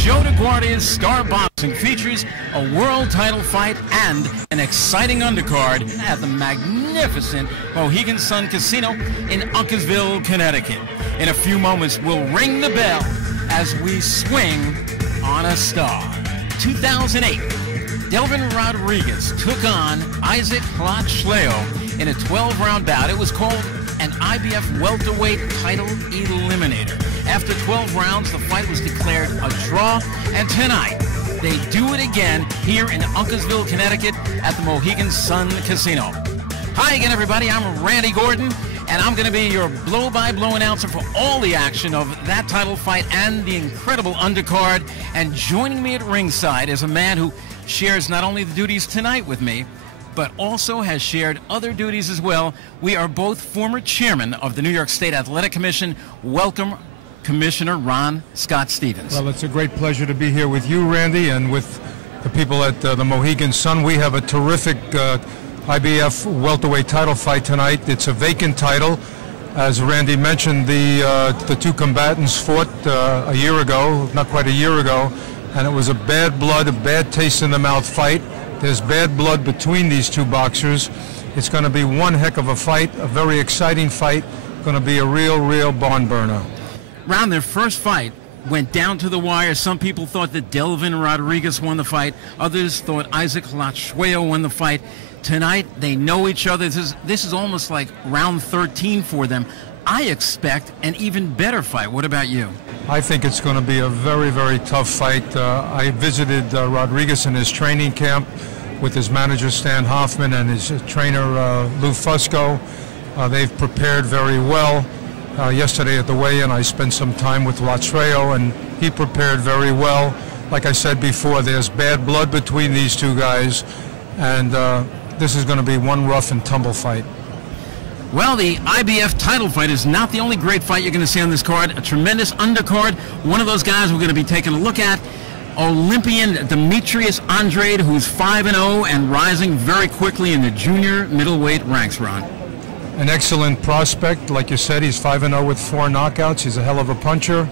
Joe DeGuardia's Star Boxing features a world title fight and an exciting undercard at the magnificent Mohegan Sun Casino in Uncasville, Connecticut. In a few moments, we'll ring the bell as we swing on a star. 2008, Delvin Rodriguez took on Isaac Hlatshwayo in a 12-round bout. It was called an IBF welterweight title eliminator. After 12 rounds, the fight was declared a draw, and tonight they do it again here in Uncasville, Connecticut at the Mohegan Sun Casino. Hi again, everybody. I'm Randy Gordon, and I'm going to be your blow-by-blow announcer for all the action of that title fight and the incredible undercard. And joining me at ringside is a man who shares not only the duties tonight with me, but also has shared other duties as well. We are both former chairman of the New York State Athletic Commission. Welcome, Commissioner Ron Scott Stevens. Well, it's a great pleasure to be here with you, Randy, and with the people at the Mohegan Sun. We have a terrific IBF welterweight title fight tonight. It's a vacant title. As Randy mentioned, the two combatants fought a year ago, not quite a year ago, and it was a bad blood, a bad taste in the mouth fight. There's bad blood between these two boxers. It's going to be one heck of a fight, a very exciting fight, going to be a real barn burner. Ron, their first fight went down to the wire. Some people thought that Delvin Rodriguez won the fight. Others thought Isaac Hlatshwayo won the fight. Tonight, they know each other. This is almost like round 13 for them. I expect an even better fight. What about you? I think it's going to be a very tough fight. I visited Rodriguez in his training camp with his manager Stan Hoffman and his trainer Lou Fusco. They've prepared very well. Yesterday at the weigh-in, I spent some time with Hlatshwayo, and he prepared very well. Like I said before, there's bad blood between these two guys, and this is going to be one rough and tumble fight. Well, the IBF title fight is not the only great fight you're going to see on this card. A tremendous undercard. One of those guys we're going to be taking a look at, Olympian Demetrius Andrade, who's 5-0 and rising very quickly in the junior middleweight ranks, Ron. An excellent prospect. Like you said, he's 5-0 with 4 knockouts. He's a hell of a puncher.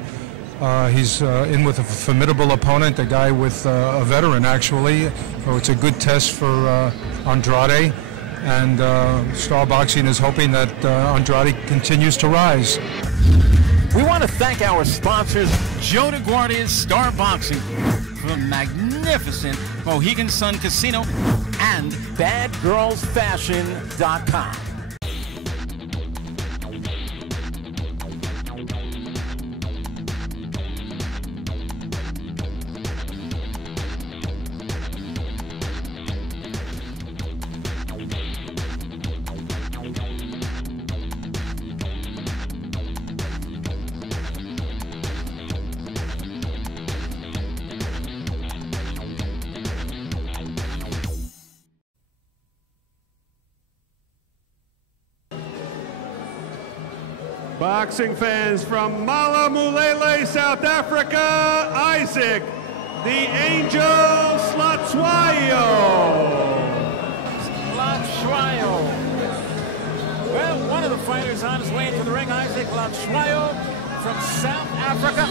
He's in with a formidable opponent, a guy with a veteran, actually. So it's a good test for Andrade. And Star Boxing is hoping that Andrade continues to rise. We want to thank our sponsors, Joe DeGuardia's Star Boxing, for the magnificent Mohegan Sun Casino, and BadGirlsFashion.com. Boxing fans from Malamulele, South Africa, Isaac, the Angel Hlatshwayo. Hlatshwayo. Well, one of the fighters on his way into the ring, Isaac Hlatshwayo from South Africa.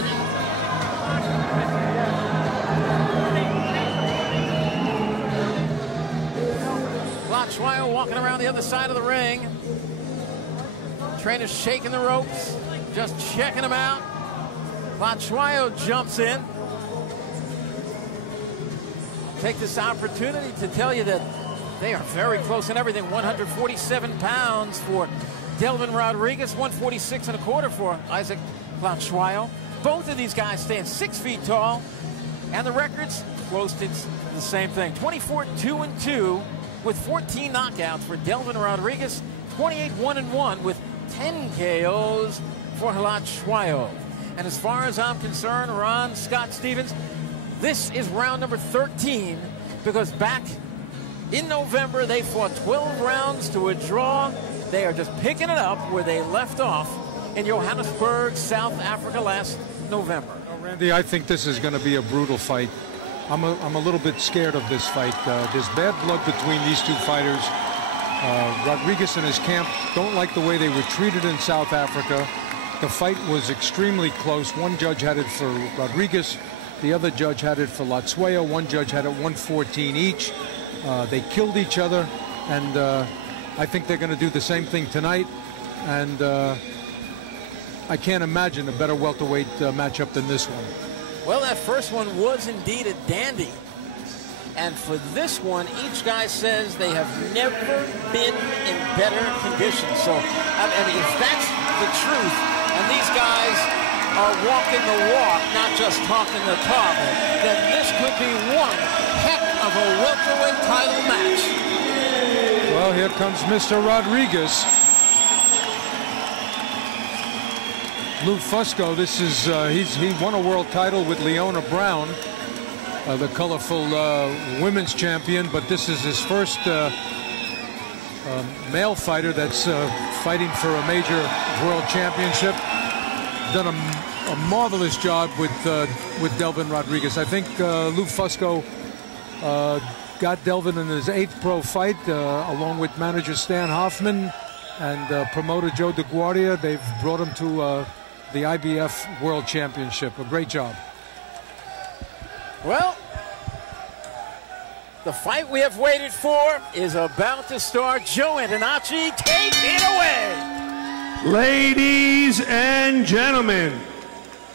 Hlatshwayo walking around the other side of the ring. Trainer's shaking the ropes, just checking him out. Hlatshwayo jumps in. Take this opportunity to tell you that they are very close in everything. 147 pounds for Delvin Rodriguez, 146 1/4 for Isaac Hlatshwayo. Both of these guys stand 6 feet tall, and the records close to the same thing. 24-2-2 with 14 knockouts for Delvin Rodriguez, 28-1-1 with 10 KOs for Hlatshwayo. And as far as I'm concerned, Ron Scott Stevens, this is round number 13, because back in November they fought 12 rounds to a draw. They are just picking it up where they left off in Johannesburg, South Africa last November. Randy, I think this is going to be a brutal fight. I'm a little bit scared of this fight. There's bad blood between these two fighters. Rodriguez and his camp don't like the way they were treated in South Africa. The fight was extremely close. One judge had it for Rodriguez, The other judge had it for Hlatshwayo. One judge had it 114 each. They killed each other, and I think they're going to do the same thing tonight. And I can't imagine a better welterweight matchup than this one. Well, that first one was indeed a dandy. And for this one, each guy says they have never been in better condition. So, I mean, if that's the truth, and these guys are walking the walk, not just talking the talk, then this could be one heck of a welterweight title match. Well, here comes Mr. Rodriguez. Lou Fusco, this is he won a world title with Leona Brown, the colorful women's champion, but this is his first male fighter that's fighting for a major world championship. Done a marvelous job with Delvin Rodriguez. I think Lou Fusco got Delvin in his 8th pro fight, along with manager Stan Hoffman and promoter Joe DeGuardia. They've brought him to the IBF World Championship. A great job. Well, the fight we have waited for is about to start. Joe Antonacci, take it away. Ladies and gentlemen,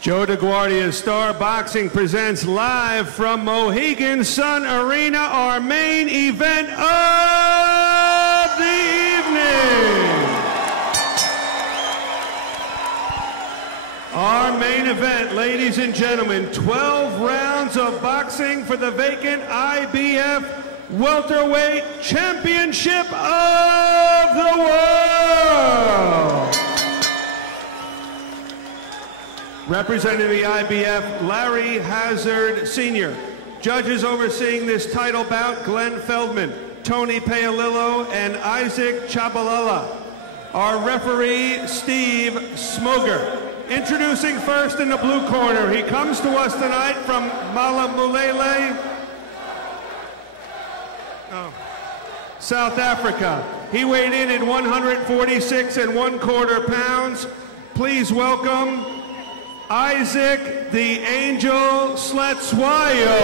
Joe DeGuardia Star Boxing presents live from Mohegan Sun Arena our main event of the evening. Our main event, ladies and gentlemen, 12 rounds of boxing for the vacant IBF Welterweight Championship of the World. Representing the IBF, Larry Hazard Sr. Judges overseeing this title bout, Glenn Feldman, Tony Paolillo, and Isaac Chabalala. Our referee, Steve Smoger. Introducing first in the blue corner, he comes to us tonight from Malamulele, South Africa. He weighed in at 146 1/4 pounds. Please welcome Isaac the Angel Hlatshwayo.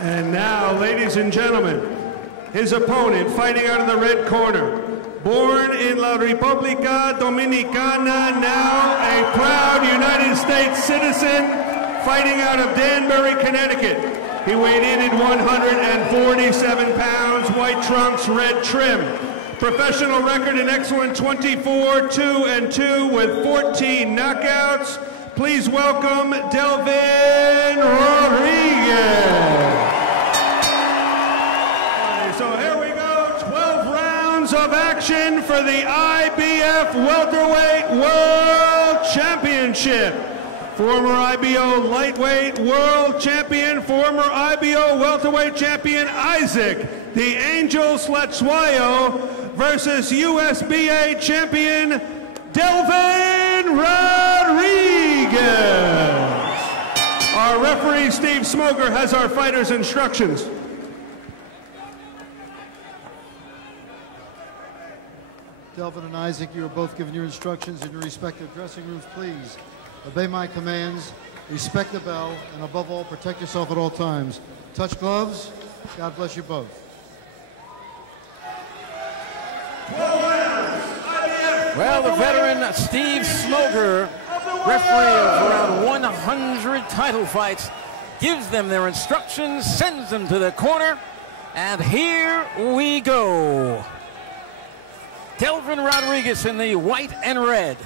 And now, ladies and gentlemen, his opponent fighting out of the red corner. Born in La República Dominicana, now a proud United States citizen, fighting out of Danbury, Connecticut. He weighed in at 147 pounds, white trunks, red trim. Professional record an excellent 24-2-2 with 14 knockouts. Please welcome Delvin Rodriguez. So here we go, 12 rounds of action for the IBF Welterweight World Championship. Former IBO Lightweight World Champion, former IBO Welterweight Champion Isaac the Angel Hlatshwayo versus USBA Champion Delvin Rodriguez. Our referee Steve Smoger has our fighters' instructions. Delvin and Isaac, you are both given your instructions in your respective dressing rooms. Please obey my commands, respect the bell, and above all, protect yourself at all times. Touch gloves. God bless you both. Well, the veteran Steve Smoger, referee of around 100 title fights, gives them their instructions, sends them to the corner, and here we go. Delvin Rodriguez in the white and red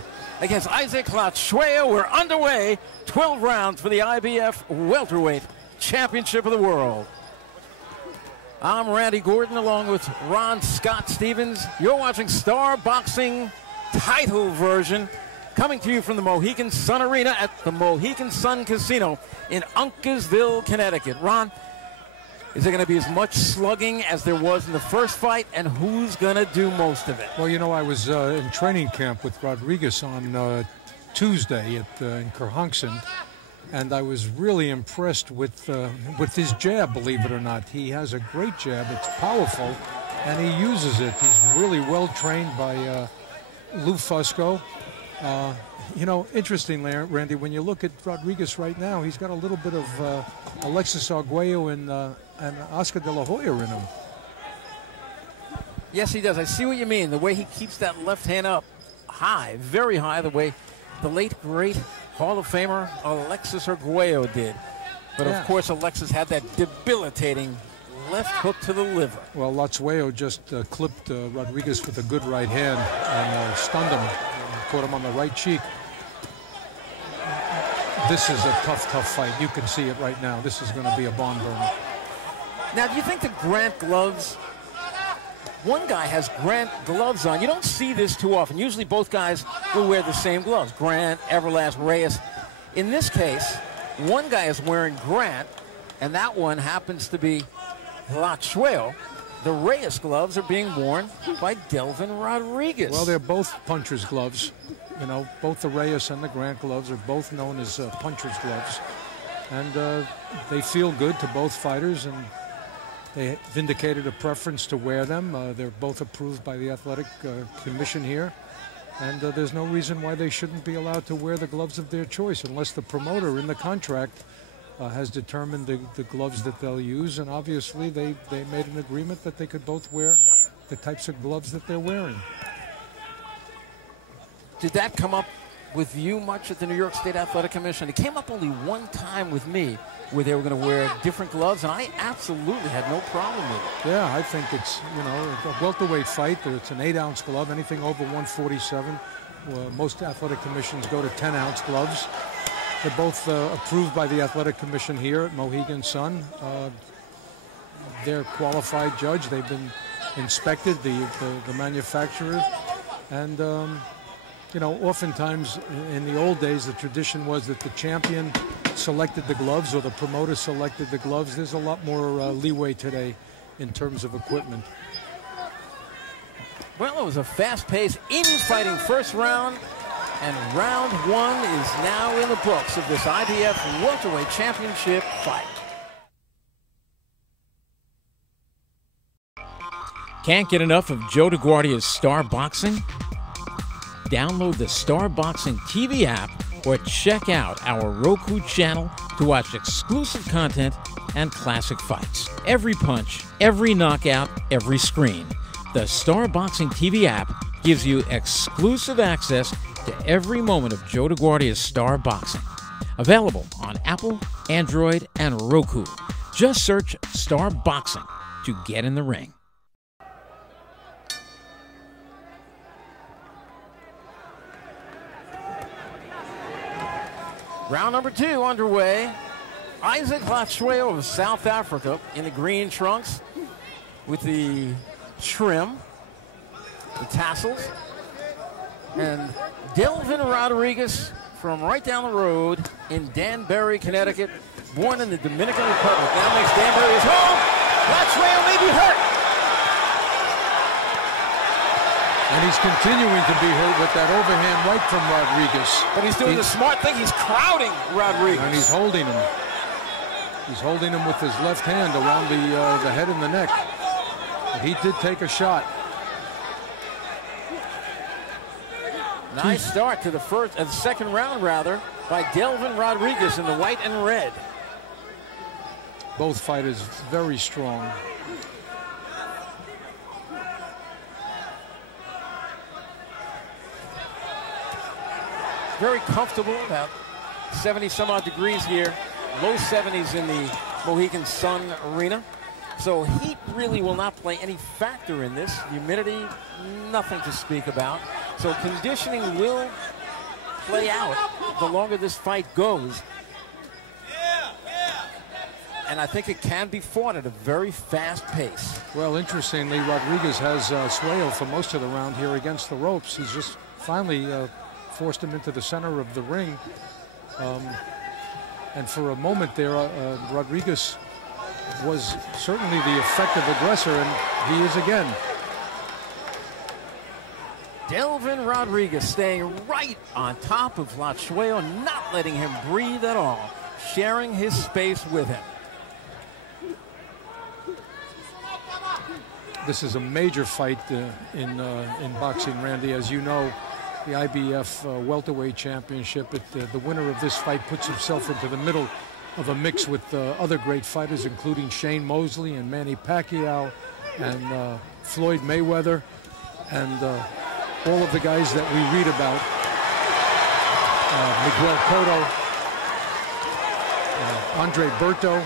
against Isaac Hlatshwayo. We're underway. 12 rounds for the IBF Welterweight Championship of the World. I'm Randy Gordon along with Ron Scott Stevens. You're watching Star Boxing title version, coming to you from the Mohegan Sun Arena at the Mohegan Sun Casino in Uncasville, Connecticut. Ron, is there going to be as much slugging as there was in the first fight, and who's going to do most of it? Well, you know, I was in training camp with Rodriguez on Tuesday in Kerhonkson, and I was really impressed with his jab, believe it or not. He has a great jab. It's powerful, and he uses it. He's really well trained by Lou Fusco, You know, interesting, Randy, when you look at Rodriguez right now, he's got a little bit of Alexis Arguello and Oscar De La Hoya in him. Yes, he does. I see what you mean. The way he keeps that left hand up high, very high, the way the late, great Hall of Famer Alexis Arguello did. But, of course, Alexis had that debilitating left hook to the liver. Well, Hlatshwayo just clipped Rodriguez with a good right hand and stunned him, caught him on the right cheek. This is a tough fight. You can see it right now. This is going to be a barn burner. Now, do you think the Grant gloves, one guy has Grant gloves on. You don't see this too often. Usually both guys will wear the same gloves. Grant, Everlast, Reyes. In this case, one guy is wearing Grant, and that one happens to be Hlatshwayo. The Reyes gloves are being worn by Delvin Rodriguez. Well, they're both puncher's gloves. You know, both the Reyes and the Grant gloves are both known as puncher's gloves. And they feel good to both fighters, and they vindicated a preference to wear them. They're both approved by the Athletic Commission here. And there's no reason why they shouldn't be allowed to wear the gloves of their choice, unless the promoter in the contract has determined the gloves that they'll use. And obviously they made an agreement that they could both wear the types of gloves that they're wearing. Did that come up with you much at the New York State Athletic Commission? It came up only one time with me, where they were going to wear different gloves, and I absolutely had no problem with it. Yeah, I think it's, you know, a welterweight fight. It's an 8-ounce glove. Anything over 147. Most athletic commissions go to 10-ounce gloves. They're both approved by the Athletic Commission here at Mohegan Sun. They're qualified judge. They've been inspected, the manufacturer. And, you know, oftentimes in the old days, the tradition was that the champion selected the gloves or the promoter selected the gloves. There's a lot more leeway today in terms of equipment. Well, it was a fast-paced, in-fighting first round, and round one is now in the books of this IBF Welterweight Championship fight. Can't get enough of Joe DeGuardia's Star Boxing? Download the Star Boxing TV app or check out our Roku channel to watch exclusive content and classic fights. Every punch, every knockout, every screen. The Star Boxing TV app gives you exclusive access to every moment of Joe DeGuardia's Star Boxing. Available on Apple, Android, and Roku. Just search Star Boxing to get in the ring. Round number two underway. Isaac Hlatshwayo of South Africa in the green trunks with the trim, the tassels. And Delvin Rodriguez from right down the road in Danbury, Connecticut, born in the Dominican Republic. That makes Danbury his home. Hlatshwayo may be hurt. And he's continuing to be hurt with that overhand right from Rodriguez. But he's doing the smart thing. He's crowding Rodriguez. And he's holding him. He's holding him with his left hand around the head and the neck. But he did take a shot. Nice start to the second round, rather, by Delvin Rodriguez in the white and red. Both fighters very strong. Very comfortable, about 70-some-odd degrees here. Low 70s in the Mohegan Sun Arena. So heat really will not play any factor in this. Humidity, nothing to speak about. So conditioning will play out the longer this fight goes. And I think it can be fought at a very fast pace. Well, interestingly, Rodriguez has Hlatshwayo for most of the round here against the ropes. He's just finally forced him into the center of the ring. And for a moment there, Rodriguez was certainly the effective aggressor, and he is again. Delvin Rodriguez staying right on top of Hlatshwayo, not letting him breathe at all, sharing his space with him. This is a major fight in boxing, Randy. As you know, the IBF welterweight championship. The winner of this fight puts himself into the middle of a mix with other great fighters, including Shane Mosley and Manny Pacquiao and Floyd Mayweather and all of the guys that we read about. Miguel Cotto, Andre Berto.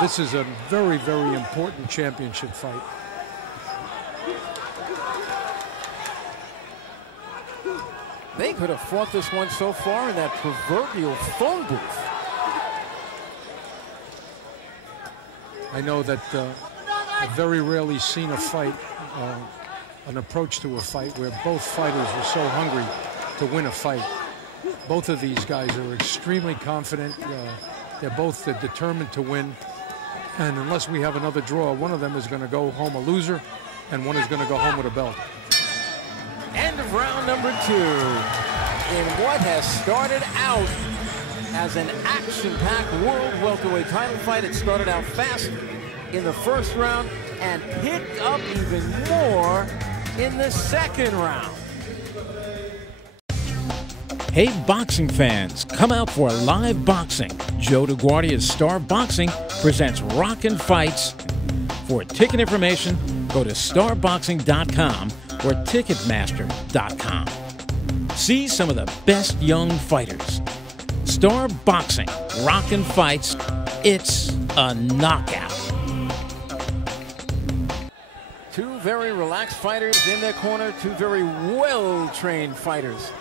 This is a very, very important championship fight. They could have fought this one so far in that proverbial phone booth. I know that I've very rarely seen a fight, an approach to a fight where both fighters were so hungry to win a fight. Both of these guys are extremely confident. They're both determined to win. And unless we have another draw, one of them is going to go home a loser, and one is going to go home with a belt. End of round number 2 in what has started out as an action-packed world welterweight title fight. It started out fast in the first round and picked up even more in the second round. Hey boxing fans, come out for live boxing. Joe DeGuardia's Star Boxing presents Rockin' Fights. For ticket information, go to starboxing.com or Ticketmaster.com. See some of the best young fighters. Star Boxing, Rockin' Fights, it's a knockout. Two very relaxed fighters in their corner, two very well-trained fighters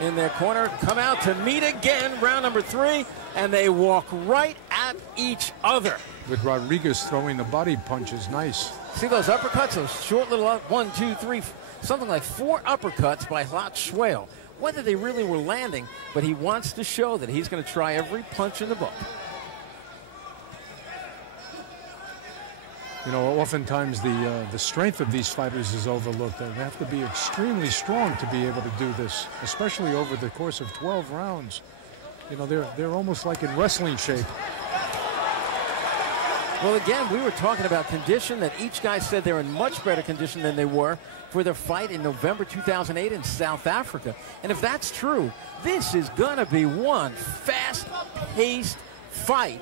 in their corner. Come out to meet again, round number 3, and they walk right at each other. With Rodriguez throwing the body punches, nice. See those uppercuts, those short little 1, 2, 3, something like 4 uppercuts by Hlatshwayo. Whether they really were landing, but he wants to show that he's going to try every punch in the book. You know, oftentimes the strength of these fighters is overlooked. They have to be extremely strong to be able to do this, especially over the course of 12 rounds. You know, they're almost like in wrestling shape. Well, again, we were talking about condition, that each guy said they're in much better condition than they were for their fight in November 2008 in South Africa. And if that's true, this is going to be one fast-paced fight,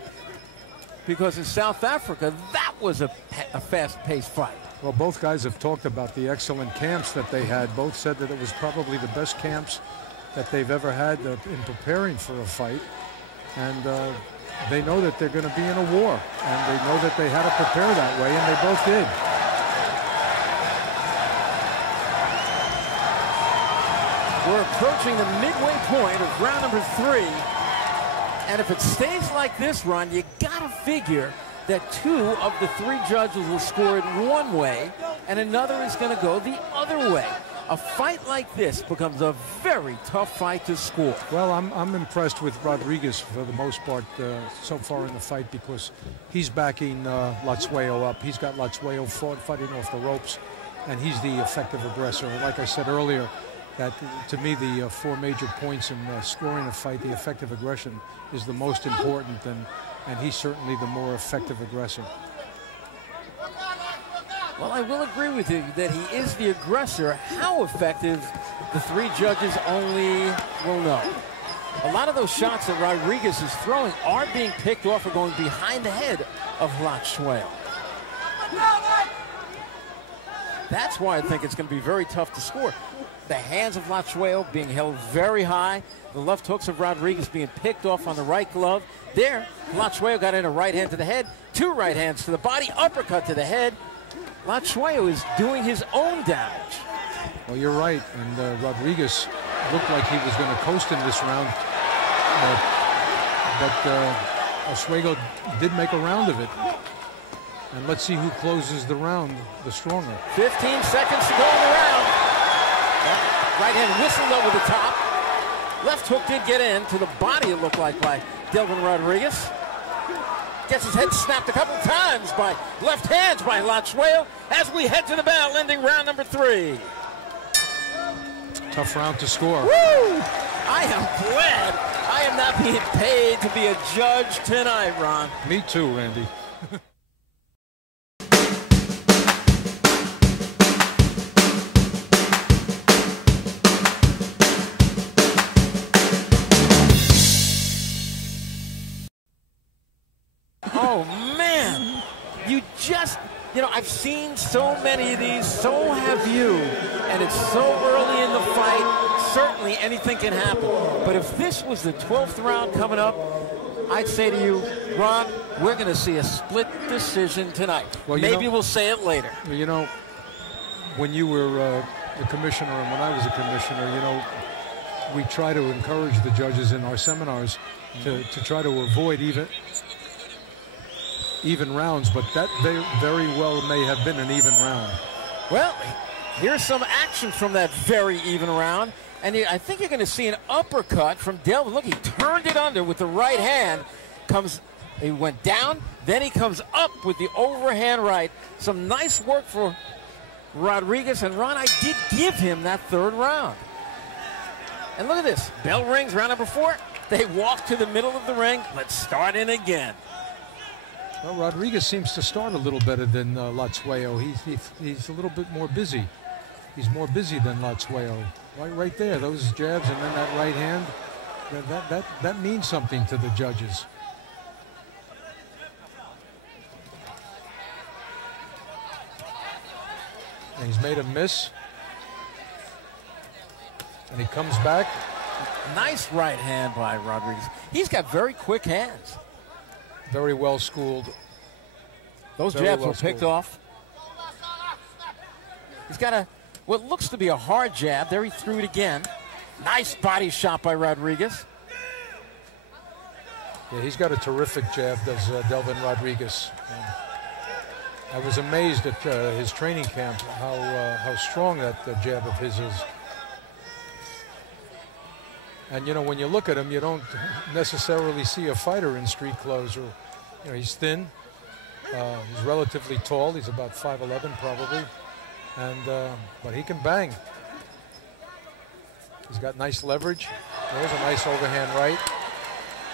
because in South Africa, that was a fast-paced fight. Well, both guys have talked about the excellent camps that they had. Both said that it was probably the best camps that they've ever had in preparing for a fight. And they know that they're going to be in a war, and they know that they had to prepare that way, and they both did. We're approaching the midway point of round number 3, and if it stays like this, Ron, you gotta figure that 2 of the 3 judges will score it one way, and another is going to go the other way. A fight like this becomes a very tough fight to score. Well, I'm impressed with Rodriguez for the most part so far in the fight, because he's backing Hlatshwayo up. He's got Hlatshwayo fighting off the ropes, and he's the effective aggressor. And like I said earlier, that to me the 4 major points in scoring a fight, the effective aggression is the most important, and he's certainly the more effective aggressor. Well, I will agree with you that he is the aggressor. How effective, the 3 judges only will know. A lot of those shots that Rodriguez is throwing are being picked off or going behind the head of Hlatshwayo. That's why I think it's going to be very tough to score. The hands of Hlatshwayo being held very high. The left hooks of Rodriguez being picked off on the right glove. There, Hlatshwayo got in a right hand to the head, 2 right hands to the body, uppercut to the head. Hlatshwayo is doing his own damage. Well, you're right, and Rodriguez looked like he was going to coast in this round, but Hlatshwayo did make a round of it. And let's see who closes the round the stronger. 15 seconds to go in the round. Right hand whistled over the top. Left hook did get in to the body, it looked like, by Delvin Rodriguez. Gets his head snapped a couple times by left hands by Hlatshwayo as we head to the bell, ending round number 3. Tough round to score. Woo! I am glad I am not being paid to be a judge tonight, Ron. Me too, Randy. Oh, man. You just, I've seen so many of these, so have you, and it's so early in the fight, certainly anything can happen. But if this was the 12th round coming up, I'd say to you, Ron, we're going to see a split decision tonight. Well, maybe we'll say it later. When you were the commissioner and when I was a commissioner, we try to encourage the judges in our seminars to try to avoid even rounds, but that very well may have been an even round. Well, here's some action from that very even round, and I think you're going to see an uppercut from Delvin. Look, he turned it under with the right hand. He went down, then he comes up with the overhand right. Some nice work for Rodriguez, and Ron, I did give him that third round. And look at this. Bell rings, round number 4. They walk to the middle of the ring. Let's start in again. Well, Rodriguez seems to start a little better than Hlatshwayo. He's a little bit more busy. He's more busy than Hlatshwayo. Right there, those jabs and then that right hand, that means something to the judges. And he's made a miss. And he comes back. Nice right hand by Rodriguez. He's got very quick hands. Very well schooled. Those jabs were picked off. He's got what looks to be a hard jab. There he threw it again. Nice body shot by Rodriguez. Yeah, he's got a terrific jab, does Delvin Rodriguez. I was amazed at his training camp, how strong that jab of his is. And, when you look at him, you don't necessarily see a fighter in street clothes. Or, he's thin. He's relatively tall. He's about 5'11", probably. And but he can bang. He's got nice leverage. There's a nice overhand right.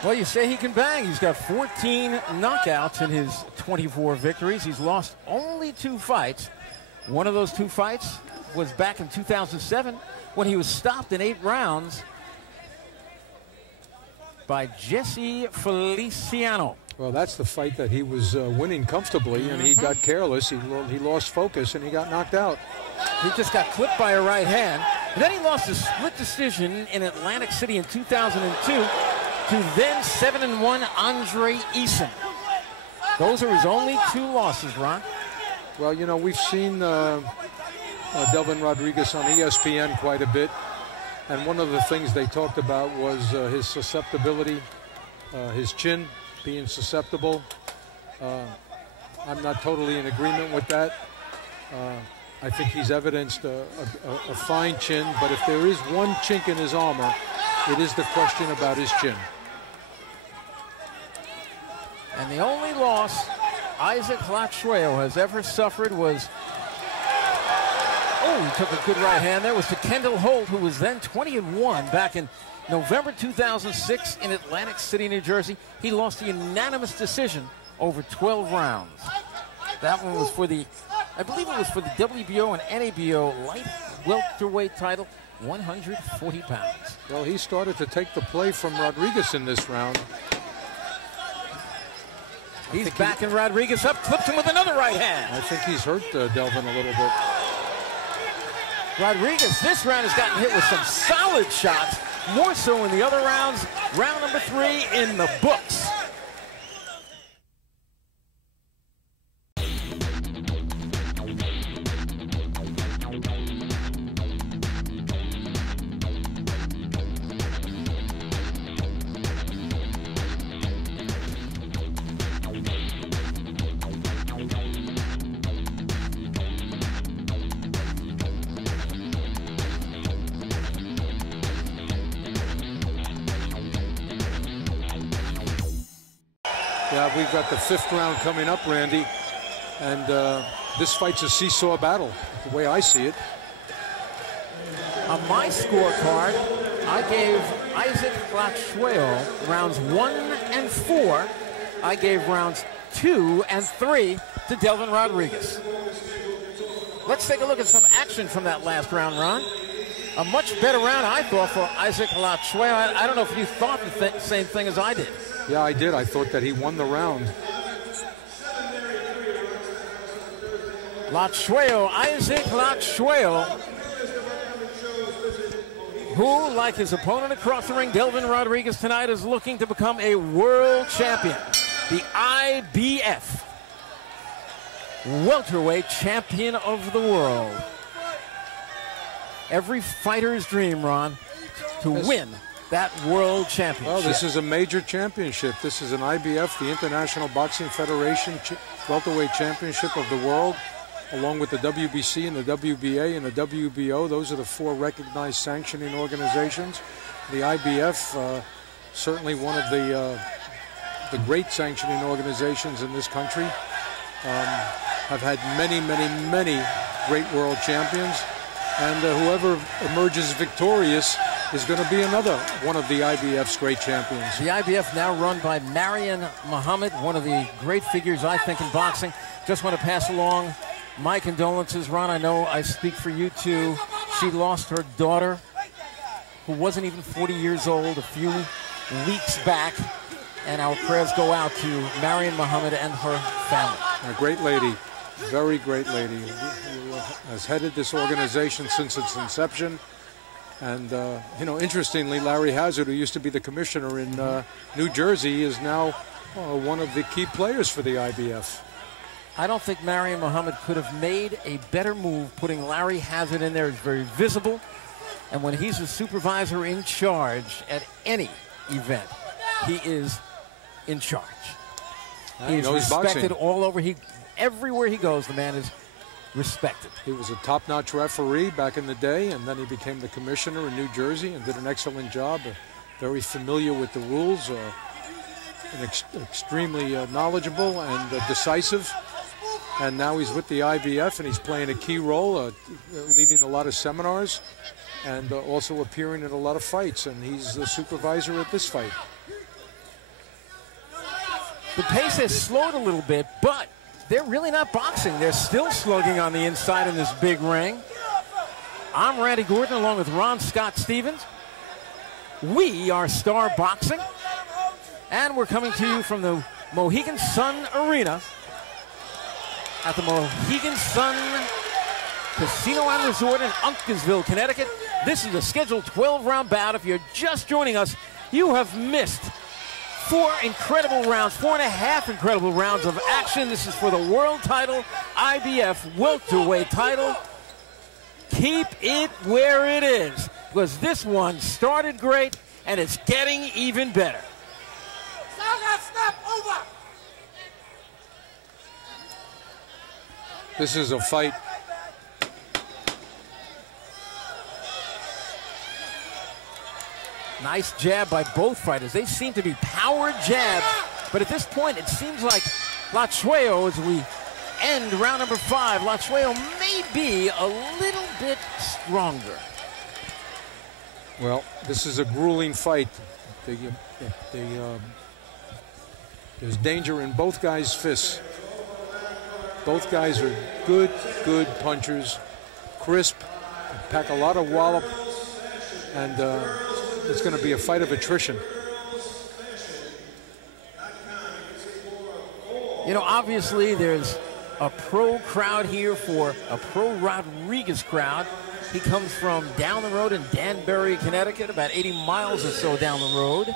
Well, you say he can bang. He's got 14 knockouts in his 24 victories. He's lost only 2 fights. One of those 2 fights was back in 2007 when he was stopped in 8 rounds by Jesse Feliciano. Well, that's the fight that he was winning comfortably, and he got careless. He lost focus, and he got knocked out. He just got clipped by a right hand. And then he lost a split decision in Atlantic City in 2002 to then 7-1 Andre Eason. Those are his only 2 losses, Ron. Well, we've seen Delvin Rodriguez on ESPN quite a bit. And one of the things they talked about was his susceptibility, his chin being susceptible. I'm not totally in agreement with that. I think he's evidenced a fine chin, but if there is one chink in his armor, it is the question about his chin. And the only loss Isaac Hlatshwayo has ever suffered was, he took a good right hand there, was to Kendall Holt, who was then 20-1 back in November 2006 in Atlantic City, New Jersey. He lost a unanimous decision over 12 rounds. That one was for I believe it was for the WBO and NABO light welterweight title, 140 pounds. Well, he started to take the play from Rodriguez in this round. He's backing Rodriguez up, clips him with another right hand. I think he's hurt Delvin a little bit. Rodriguez this round has gotten hit with some solid shots, more so in the other rounds. Round number 3 in the books. Yeah, we've got the 5th round coming up, Randy, and this fight's a seesaw battle, the way I see it. On my scorecard, I gave Isaac Hlatshwayo rounds 1 and 4. I gave rounds 2 and 3 to Delvin Rodriguez. Let's take a look at some action from that last round, Ron. A much better round, I thought, for Isaac Hlatshwayo. I don't know if you thought the same thing as I did. Yeah, I did. I thought that he won the round. Hlatshwayo, Isaac Hlatshwayo, who, like his opponent across the ring, Delvin Rodriguez, tonight is looking to become a world champion. The IBF welterweight champion of the world. Every fighter's dream, Ron, to win that world championship. Well, this is a major championship. This is an IBF, the International Boxing Federation welterweight championship of the world, along with the WBC and the WBA and the WBO. Those are the 4 recognized sanctioning organizations. The IBF, certainly one of the great sanctioning organizations in this country. Have had many, many, many great world champions. And whoever emerges victorious is going to be another one of the IBF's great champions. The IBF now run by Marion Muhammad, one of the great figures, I think, in boxing. Just want to pass along my condolences. Ron, I know I speak for you too. She lost her daughter, who wasn't even 40 years old, a few weeks back. And our prayers go out to Marion Muhammad and her family. A great lady. Very great lady, who has headed this organization since its inception. And, you know, interestingly, Larry Hazard, who used to be the commissioner in New Jersey, is now one of the key players for the IBF. I don't think Marion Muhammad could have made a better move putting Larry Hazard in there. It's very visible. And when he's a supervisor in charge at any event, he is in charge. He is respected all over. Everywhere he goes, the man is respected. He was a top-notch referee back in the day, and then he became the commissioner in New Jersey and did an excellent job. Very familiar with the rules, and extremely knowledgeable and decisive. And now he's with the IBF, and he's playing a key role, leading a lot of seminars, and also appearing in a lot of fights. And he's the supervisor at this fight. The pace has slowed a little bit, but they're really not boxing. They're still slugging on the inside in this big ring. I'm Randy Gordon along with Ron Scott Stevens. We are Star Boxing, and we're coming to you from the Mohegan Sun Arena at the Mohegan Sun Casino and Resort in Uncasville, Connecticut. This is a scheduled 12-round bout. If you're just joining us, you have missed 4 incredible rounds, 4.5 incredible rounds of action. This is for the world title, IBF welterweight title. Keep it where it is, because this one started great, and it's getting even better. This is a fight. Nice jab by both fighters. They seem to be power jabs, but at this point, it seems like Hlatshwayo, as we end round number 5, Hlatshwayo may be a little bit stronger. Well, this is a grueling fight. There's danger in both guys' fists. Both guys are good punchers, crisp, pack a lot of wallop, and it's going to be a fight of attrition. You know, obviously there's a pro crowd here for a pro Rodriguez crowd. He comes from down the road in Danbury, Connecticut, about 80 miles or so down the road.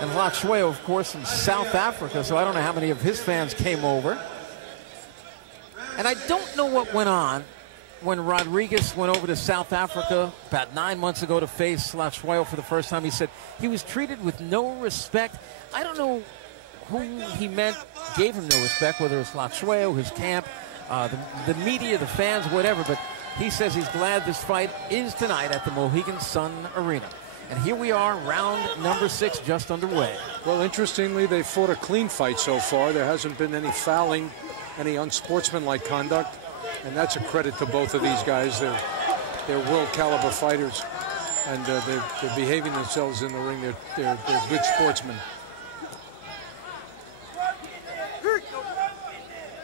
And Hlatshwayo, of course, from South Africa, so I don't know how many of his fans came over. And I don't know what went on when Rodriguez went over to South Africa about 9 months ago to face Hlatshwayo for the first time. He said he was treated with no respect. I don't know who he meant gave him no respect, whether it's Hlatshwayo, his camp, the media, the fans, whatever. But he says he's glad this fight is tonight at the Mohegan Sun Arena. And here we are, round number 6 just underway. Well, interestingly, they fought a clean fight so far. There hasn't been any fouling, any unsportsmanlike conduct. And that's a credit to both of these guys. They're world caliber fighters, and they're behaving themselves in the ring. They're good sportsmen.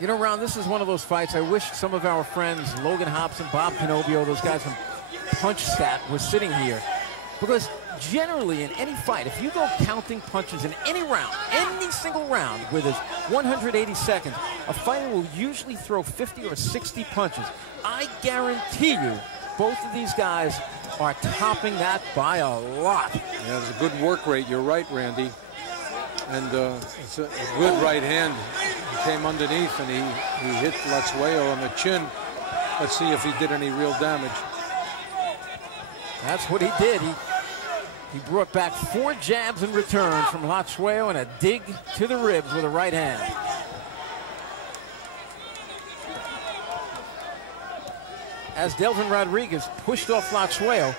You know, Ron, this is one of those fights I wish some of our friends, Logan Hobson, Bob Canobio, those guys from Punch Stat, were sitting here. Because generally in any fight, if you go counting punches in any round, any single round with his 180 seconds, a fighter will usually throw 50 or 60 punches. I guarantee you both of these guys are topping that by a lot. Yeah, it's a good work rate. You're right, Randy. And it's a good right hand. He came underneath and he hit Hlatshwayo on the chin. Let's see if he did any real damage. That's what he did. He brought back 4 jabs in return from Hlatshwayo and a dig to the ribs with a right hand. As Delvin Rodriguez pushed off Hlatshwayo,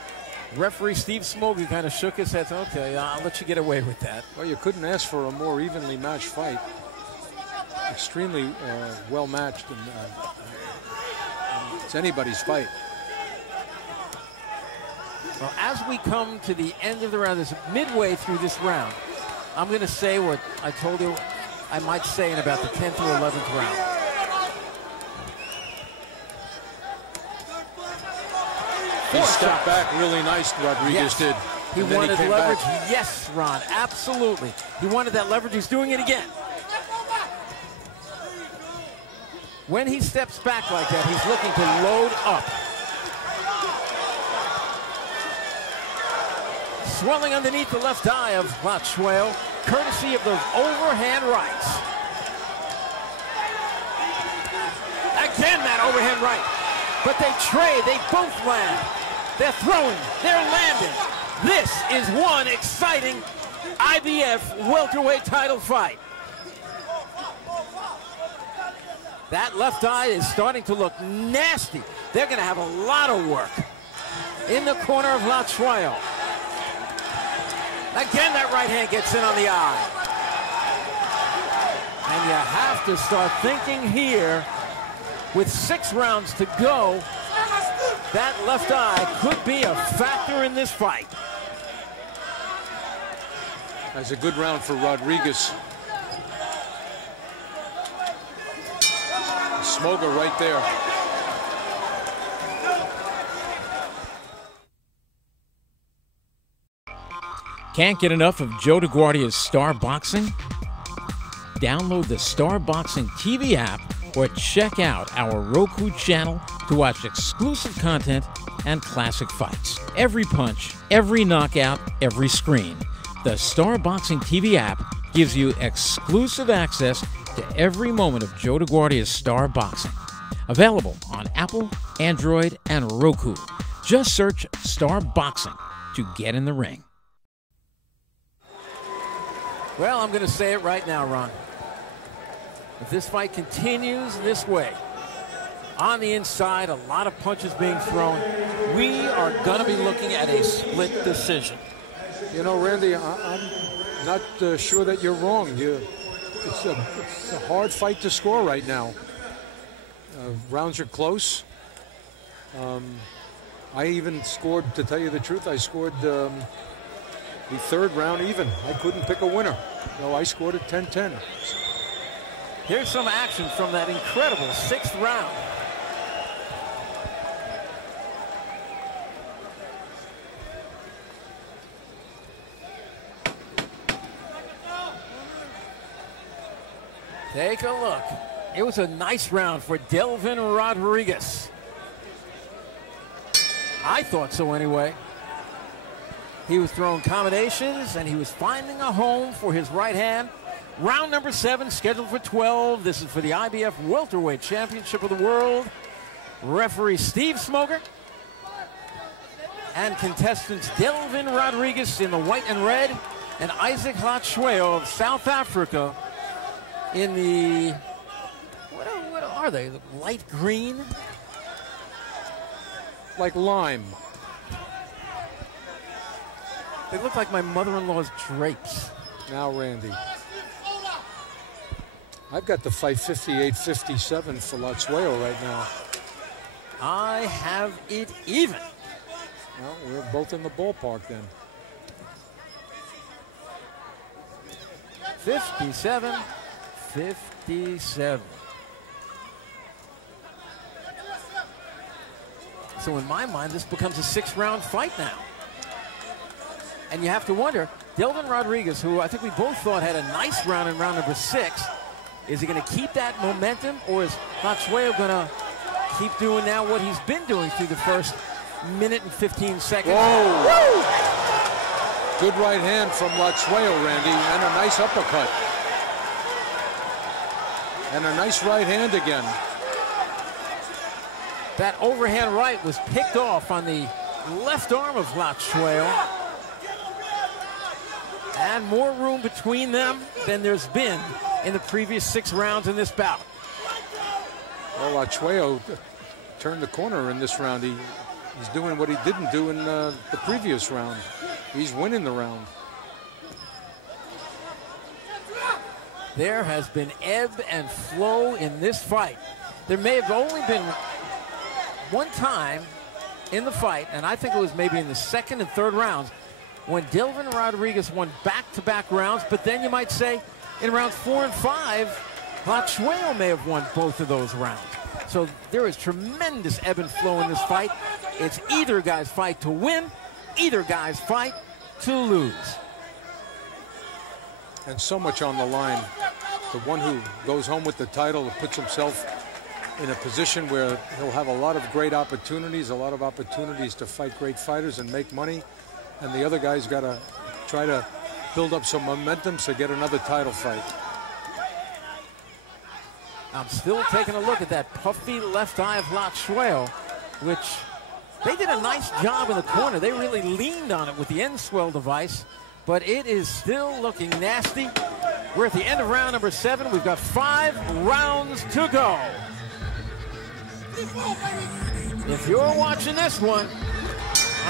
referee Steve Smoger kind of shook his head. Okay, I'll let you get away with that. Well, you couldn't ask for a more evenly matched fight. Extremely well matched, and it's anybody's fight. Well, as we come to the end of the round, this midway through this round, I'm going to say what I told you I might say in about the 10th or 11th round. He stepped back really nice, Rodriguez did. He wanted leverage. Yes, Ron, absolutely. He wanted that leverage. He's doing it again. When he steps back like that, he's looking to load up. Swelling underneath the left eye of Hlatshwayo, courtesy of those overhand rights. Again, that overhand right. But they trade, they both land. They're throwing, they're landing. This is one exciting IBF welterweight title fight. That left eye is starting to look nasty. They're going to have a lot of work in the corner of Hlatshwayo. Again, that right hand gets in on the eye. And you have to start thinking here, with 6 rounds to go, that left eye could be a factor in this fight. That's a good round for Rodriguez. Smoger right there. Can't get enough of Joe DeGuardia's Star Boxing? Download the Star Boxing TV app or check out our Roku channel to watch exclusive content and classic fights. Every punch, every knockout, every screen. The Star Boxing TV app gives you exclusive access to every moment of Joe DeGuardia's Star Boxing. Available on Apple, Android, and Roku. Just search Star Boxing to get in the ring. Well, I'm going to say it right now, Ron. If this fight continues this way, on the inside, a lot of punches being thrown, we are going to be looking at a split decision. You know, Randy, I'm not sure that you're wrong. It's a hard fight to score right now. Rounds are close. I even scored, to tell you the truth, I scored the 3rd round even. I couldn't pick a winner. No, I scored at 10-10. Here's some action from that incredible 6th round. Take a look. It was a nice round for Delvin Rodriguez. I thought so anyway. He was throwing combinations and he was finding a home for his right hand. Round number 7 scheduled for 12. This is for the IBF Welterweight Championship of the World. Referee Steve Smoger. And contestants Delvin Rodriguez in the white and red and Isaac Hlatshwayo of South Africa in the, what are they, light green? Like lime. They look like my mother-in-law's drapes. Now, Randy, I've got the fight 58-57 for Hlatshwayo right now. I have it even. Well, we're both in the ballpark then. 57. So in my mind, this becomes a 6-round fight now. And you have to wonder, Delvin Rodriguez, who I think we both thought had a nice round in round number 6, is he going to keep that momentum, or is Hlatshwayo going to keep doing now what he's been doing through the first minute and 15 seconds? Whoa! Woo! Good right hand from Hlatshwayo, Randy, and a nice uppercut. And a nice right hand again. That overhand right was picked off on the left arm of Hlatshwayo. And more room between them than there's been in the previous 6 rounds in this bout. Well, Hlatshwayo turned the corner in this round. He's doing what he didn't do in the previous round. He's winning the round. There has been ebb and flow in this fight. There may have only been one time in the fight, and I think it was maybe in the 2nd and 3rd rounds, when Delvin Rodriguez won back-to-back rounds, but then you might say in rounds 4 and 5, Hlatshwayo may have won both of those rounds. So there is tremendous ebb and flow in this fight. It's either guy's fight to win, either guy's fight to lose. And so much on the line. The one who goes home with the title puts himself in a position where he'll have a lot of great opportunities, to fight great fighters and make money. And the other guy's got to try to build up some momentum to get another title fight. I'm still taking a look at that puffy left eye of Hlatshwayo, which they did a nice job in the corner. They really leaned on it with the end swell device, but it is still looking nasty. We're at the end of round number 7. We've got 5 rounds to go. If you're watching this one,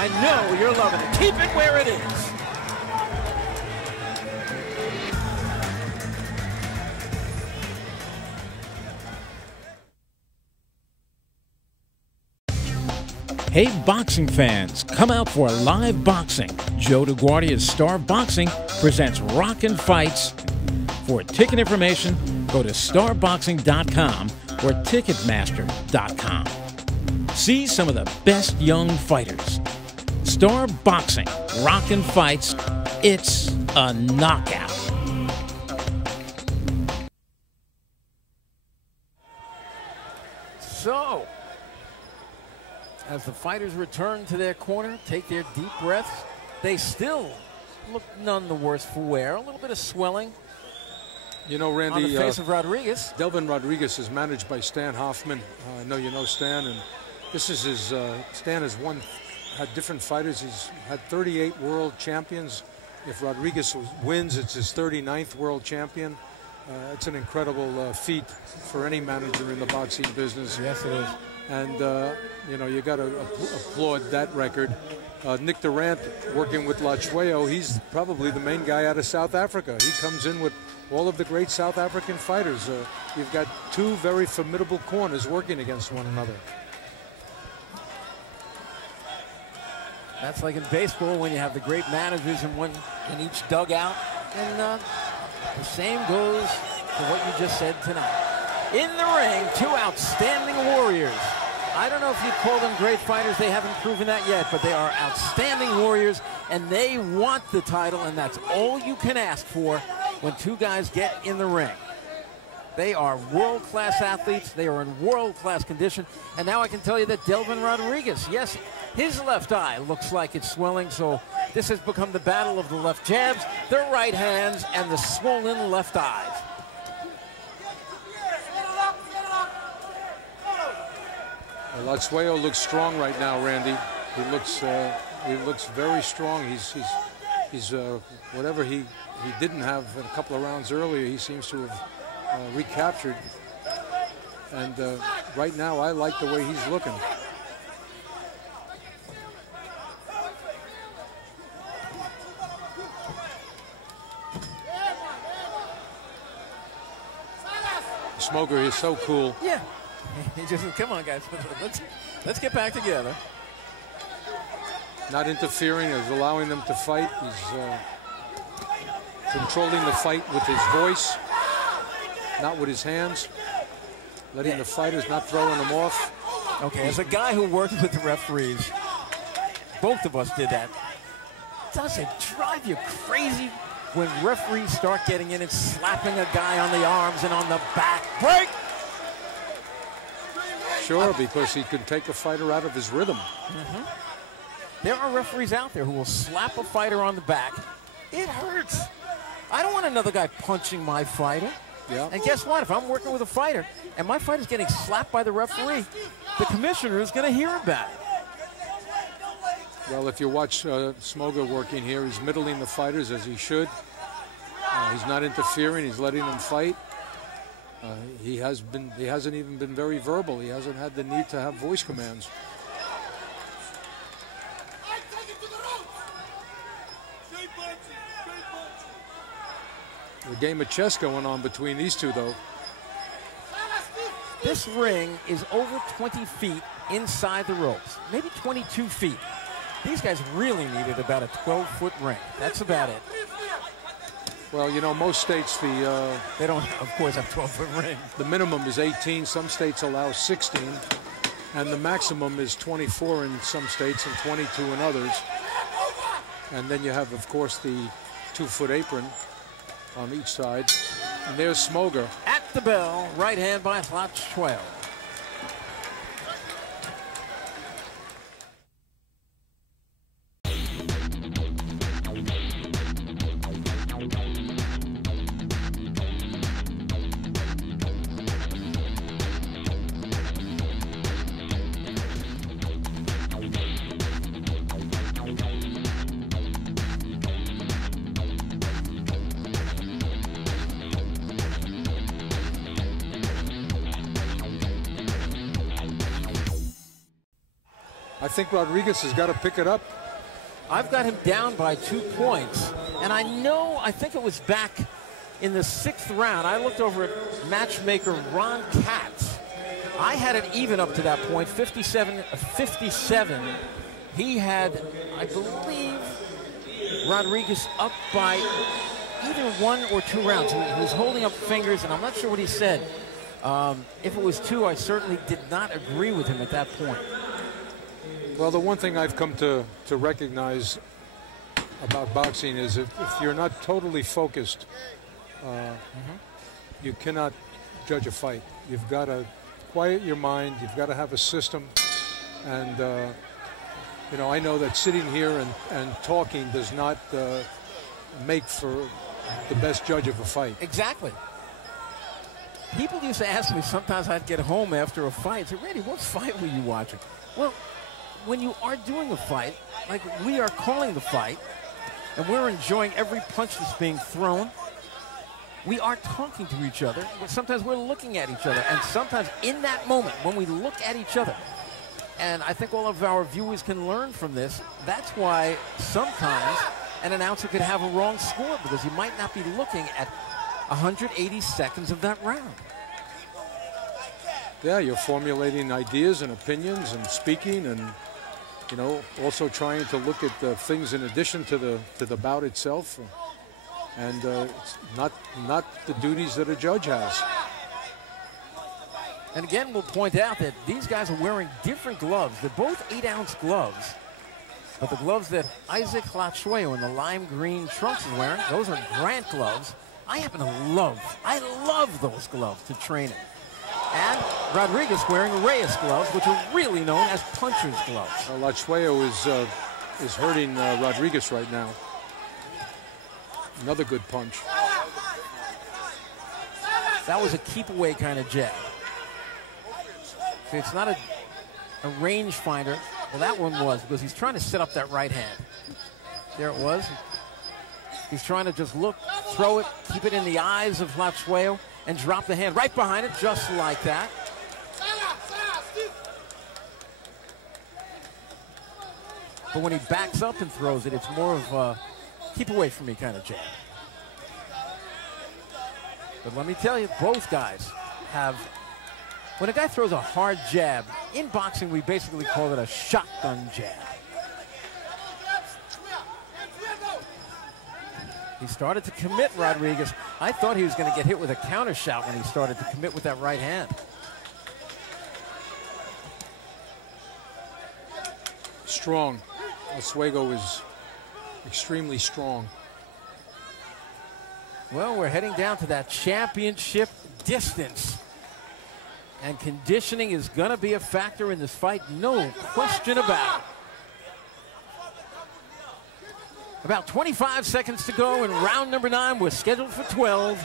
I know you're loving it. Keep it where it is. Hey, boxing fans, come out for live boxing. Joe DeGuardia's Star Boxing presents Rockin' Fights. For ticket information, go to starboxing.com or ticketmaster.com. See some of the best young fighters. Star Boxing, Rockin' Fights, it's a knockout. So, as the fighters return to their corner, take their deep breaths, they still look none the worse for wear. A little bit of swelling. You know, Randy, on the face of Rodriguez. Delvin Rodriguez is managed by Stan Hoffman. I know you know Stan, and this is his. Stan has had different fighters. He's had 38 world champions. If Rodriguez wins, it's his 39th world champion. It's an incredible feat for any manager in the boxing business. Yes, it is. And you know, you got to applaud that record. Nick Durant, working with Hlatshwayo, he's probably the main guy out of South Africa. He comes in with all of the great South African fighters. You've got 2 very formidable corners working against one another. That's like in baseball when you have the great managers in each dugout. And the same goes to what you just said tonight. In the ring, 2 outstanding warriors. I don't know if you call them great fighters. They haven't proven that yet, but they are outstanding warriors, and they want the title, and that's all you can ask for when 2 guys get in the ring. They are world-class athletes. They are in world-class condition. And now I can tell you that Delvin Rodriguez, yes, his left eye looks like it's swelling, so this has become the battle of the left jabs, the right hands, and the swollen left eyes. Hlatshwayo looks strong right now, Randy. He looks very strong. He's whatever he didn't have in a couple of rounds earlier, he seems to have recaptured. And right now, I like the way he's looking. The smoker is so cool. Yeah. He just said, come on, guys, let's get back together. Not interfering, is allowing them to fight. He's controlling the fight with his voice, not with his hands. Letting the fighters, not throwing them off. Okay, as a guy who worked with the referees, both of us did that. does it drive you crazy when referees start getting in and slapping a guy on the arms and on the back? Break! Sure, because he can take a fighter out of his rhythm. There are referees out there who will slap a fighter on the back. It hurts. I don't want another guy punching my fighter. Yeah. And guess what? If I'm working with a fighter and my fighter's getting slapped by the referee, the commissioner is going to hear about it. Well, if you watch Smoga working here, he's middling the fighters as he should. He's not interfering. He's letting them fight. He hasn't even been very verbal. He hasn't had the need to have voice commands. A game of chess going on between these two, though. This ring is over 20 feet inside the ropes, maybe 22 feet. These guys really needed about a 12-foot ring. That's about it. Well, you know, most states, they don't, of course, have 12-foot rings. The minimum is 18. Some states allow 16. And the maximum is 24 in some states and 22 in others. And then you have, of course, the 2-foot apron on each side. And there's Smoga. At the bell, right hand by Hlatshwayo. I think Rodriguez has got to pick it up. I've got him down by 2 points. And I think it was back in the 6th round. I looked over at matchmaker Ron Katz. I had it even up to that point, 57. He had, I believe, Rodriguez up by either 1 or 2 rounds. He was holding up fingers, and I'm not sure what he said. If it was 2, I certainly did not agree with him at that point. Well, the one thing I've come to recognize about boxing is if you're not totally focused, you cannot judge a fight. You've got to quiet your mind. You've got to have a system. And, you know, I know that sitting here and talking does not make for the best judge of a fight. Exactly. People used to ask me, sometimes I'd get home after a fight, say, Randy, what fight were you watching? Well, when you are doing a fight, like we are calling the fight, and we're enjoying every punch that's being thrown, we are talking to each other, but sometimes we're looking at each other, and sometimes in that moment, when we look at each other, and I think all of our viewers can learn from this, that's why sometimes an announcer could have a wrong score, because he might not be looking at 180 seconds of that round. Yeah, you're formulating ideas and opinions and speaking, and you know, also trying to look at things in addition to the bout itself, and it's not the duties that a judge has. And again, we'll point out that these guys are wearing different gloves. They're both 8-ounce gloves, but the gloves that Isaac Hlatshwayo in the lime green trunks is wearing, those are Grant gloves. I happen to love those gloves to train in. And Rodriguez wearing Reyes gloves, which are really known as puncher's gloves. Well, Hlatshwayo is hurting Rodriguez right now. Another good punch. That was a keep-away kind of jab. See, it's not a range finder. Well, that one was, because he's trying to set up that right hand. There it was. He's trying to just look, throw it, keep it in the eyes of Hlatshwayo, and drop the hand right behind it, just like that. But when he backs up and throws it, it's more of a keep away from me kind of jab. But let me tell you, both guys have, when a guy throws a hard jab, in boxing we basically call it a shotgun jab. He started to commit, Rodriguez. I thought he was going to get hit with a counter shot when he started to commit with that right hand. Strong. Hlatshwayo extremely strong. Well, we're heading down to that championship distance. And conditioning is going to be a factor in this fight, no question about it. About 25 seconds to go in round number 9. We're scheduled for 12.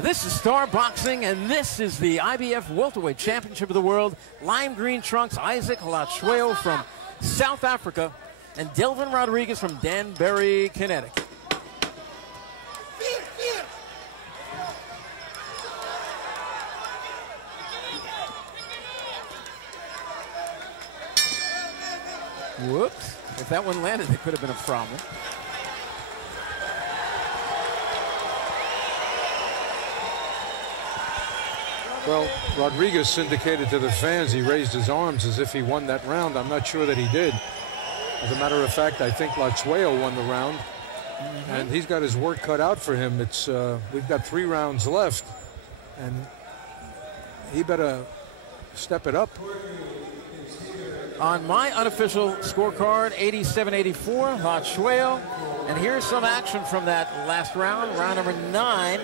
This is Star Boxing, and this is the IBF Welterweight Championship of the World. Lime green trunks, Isaac Hlatshwayo from South Africa, and Delvin Rodriguez from Danbury, Connecticut. Whoops. If that one landed, it could have been a problem. Well, Rodriguez indicated to the fans he raised his arms as if he won that round. I'm not sure that he did. As a matter of fact, I think Hlatshwayo won the round. And he's got his work cut out for him. It's we've got 3 rounds left, and he better step it up. On my unofficial scorecard, 87-84, Hlatshwayo. And here's some action from that last round, round number 9.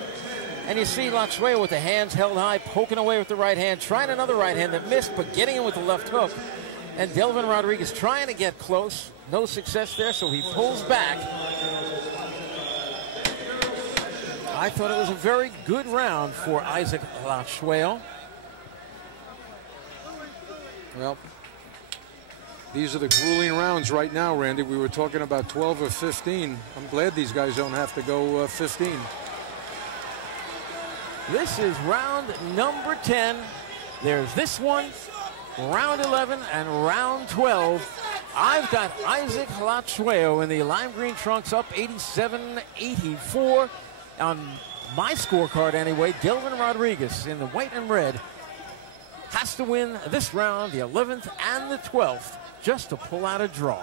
And you see Hlatshwayo with the hands held high, poking away with the right hand, trying another right hand that missed, but getting in with the left hook. And Delvin Rodriguez trying to get close. No success there, so he pulls back. I thought it was a very good round for Isaac Hlatshwayo. Well, these are the grueling rounds right now, Randy. We were talking about 12 or 15. I'm glad these guys don't have to go 15. This is round number 10. There's this one, round 11, and round 12. I've got Isaac Hlatshwayo in the lime green trunks up 87-84. On my scorecard anyway, Delvin Rodriguez in the white and red has to win this round, the 11th and the 12th, just to pull out a draw.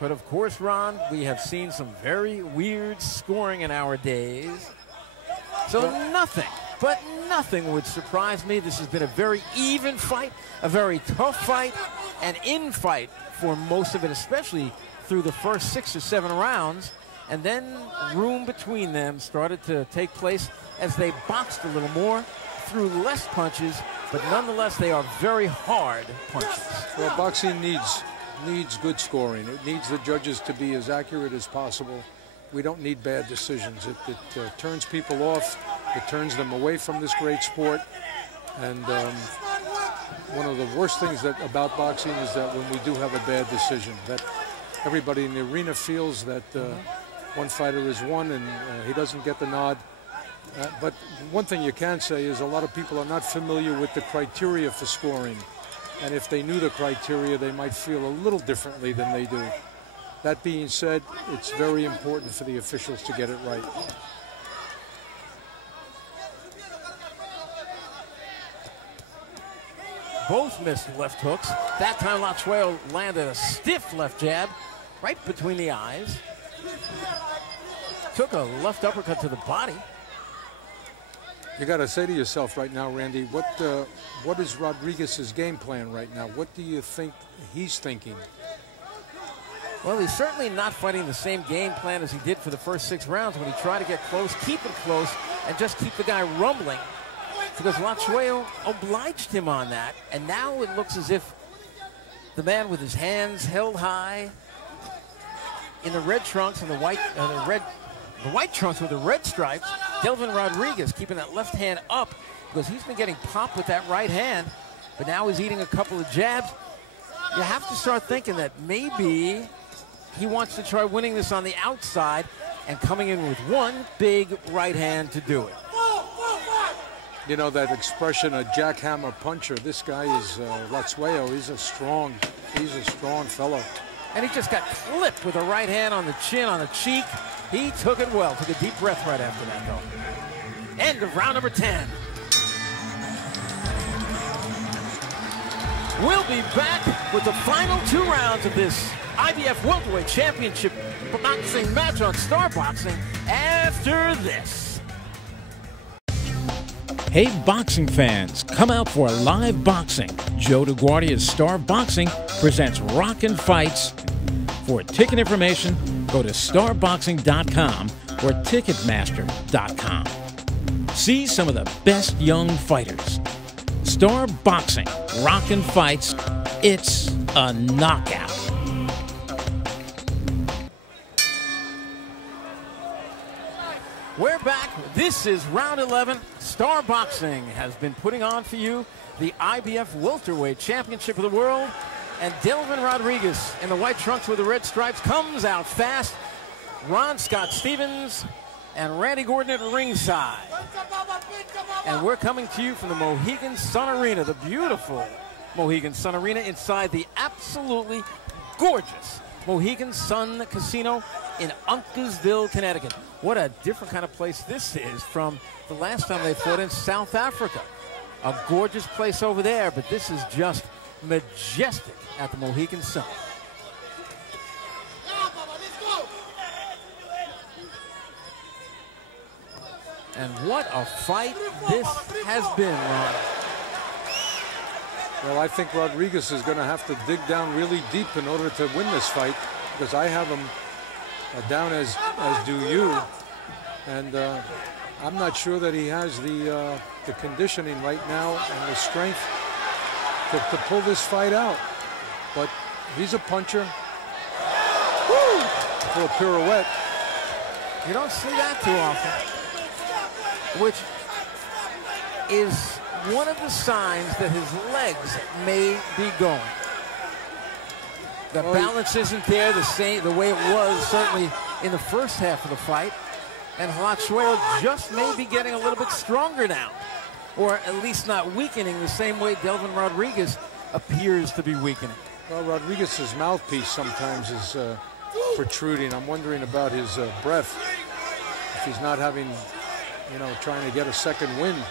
But of course, Ron, we have seen some very weird scoring in our days. So nothing, but nothing would surprise me. This has been a very even fight, a very tough fight, an in fight for most of it, especially through the first 6 or 7 rounds. And then room between them started to take place as they boxed a little more, threw less punches, but nonetheless they are very hard punches. Well, boxing needs good scoring. It needs the judges to be as accurate as possible. We don't need bad decisions. It turns people off. It turns them away from this great sport. And one of the worst things about boxing is that when we do have a bad decision, that everybody in the arena feels that one fighter is won and he doesn't get the nod. But one thing you can say is a lot of people are not familiar with the criteria for scoring. And if they knew the criteria, they might feel a little differently than they do. That being said, it's very important for the officials to get it right. Both missed left hooks. That time Hlatshwayo landed a stiff left jab right between the eyes. Took a left uppercut to the body. You got to say to yourself right now, Randy, what is Rodriguez's game plan right now? What do you think he's thinking? Well, he's certainly not fighting the same game plan as he did for the first 6 rounds when he tried to get close, keep it close, and just keep the guy rumbling. Because Hlatshwayo obliged him on that, and now it looks as if the man with his hands held high in the red trunks and the white trunks with the red stripes, Delvin Rodriguez keeping that left hand up because he's been getting popped with that right hand, but now he's eating a couple of jabs. You have to start thinking that maybe he wants to try winning this on the outside and coming in with one big right hand to do it. You know that expression, a jackhammer puncher. This guy is Hlatshwayo. He's a strong fellow. And he just got clipped with a right hand on the chin, on the cheek. He took it well. Took a deep breath right after that, though. End of round number 10. We'll be back with the final 2 rounds of this IBF Welterweight Championship boxing match on Star Boxing after this. Hey boxing fans, come out for live boxing. Joe DeGuardia's Star Boxing presents Rockin' Fights. For ticket information, go to starboxing.com or ticketmaster.com. See some of the best young fighters. Star Boxing, Rockin' Fights, it's a knockout. We're back. This is round 11. Star Boxing has been putting on for you the IBF Welterweight Championship of the World. And Delvin Rodriguez in the white trunks with the red stripes comes out fast. Ron Scott Stevens and Randy Gordon at ringside. And we're coming to you from the Mohegan Sun Arena, the beautiful Mohegan Sun Arena inside the absolutely gorgeous Mohegan Sun Casino in Uncasville, Connecticut. What a different kind of place this is from the last time they fought in South Africa. A gorgeous place over there, but this is just majestic at the Mohegan Sun. And what a fight this has been, Ron. Well, I think Rodriguez is going to have to dig down really deep in order to win this fight, because I have him down as do you, and I'm not sure that he has the conditioning right now and the strength to pull this fight out. But he's a puncher. Woo! For a pirouette. You don't see that too often, which is one of the signs that his legs may be going. The balance isn't there the way it was certainly in the first half of the fight. And Hlatshwayo just may be getting a little bit stronger now, or at least not weakening the same way Delvin Rodriguez appears to be weakening. Well, Rodriguez's mouthpiece sometimes is protruding. I'm wondering about his breath, if he's not having, you know, trying to get a second wind.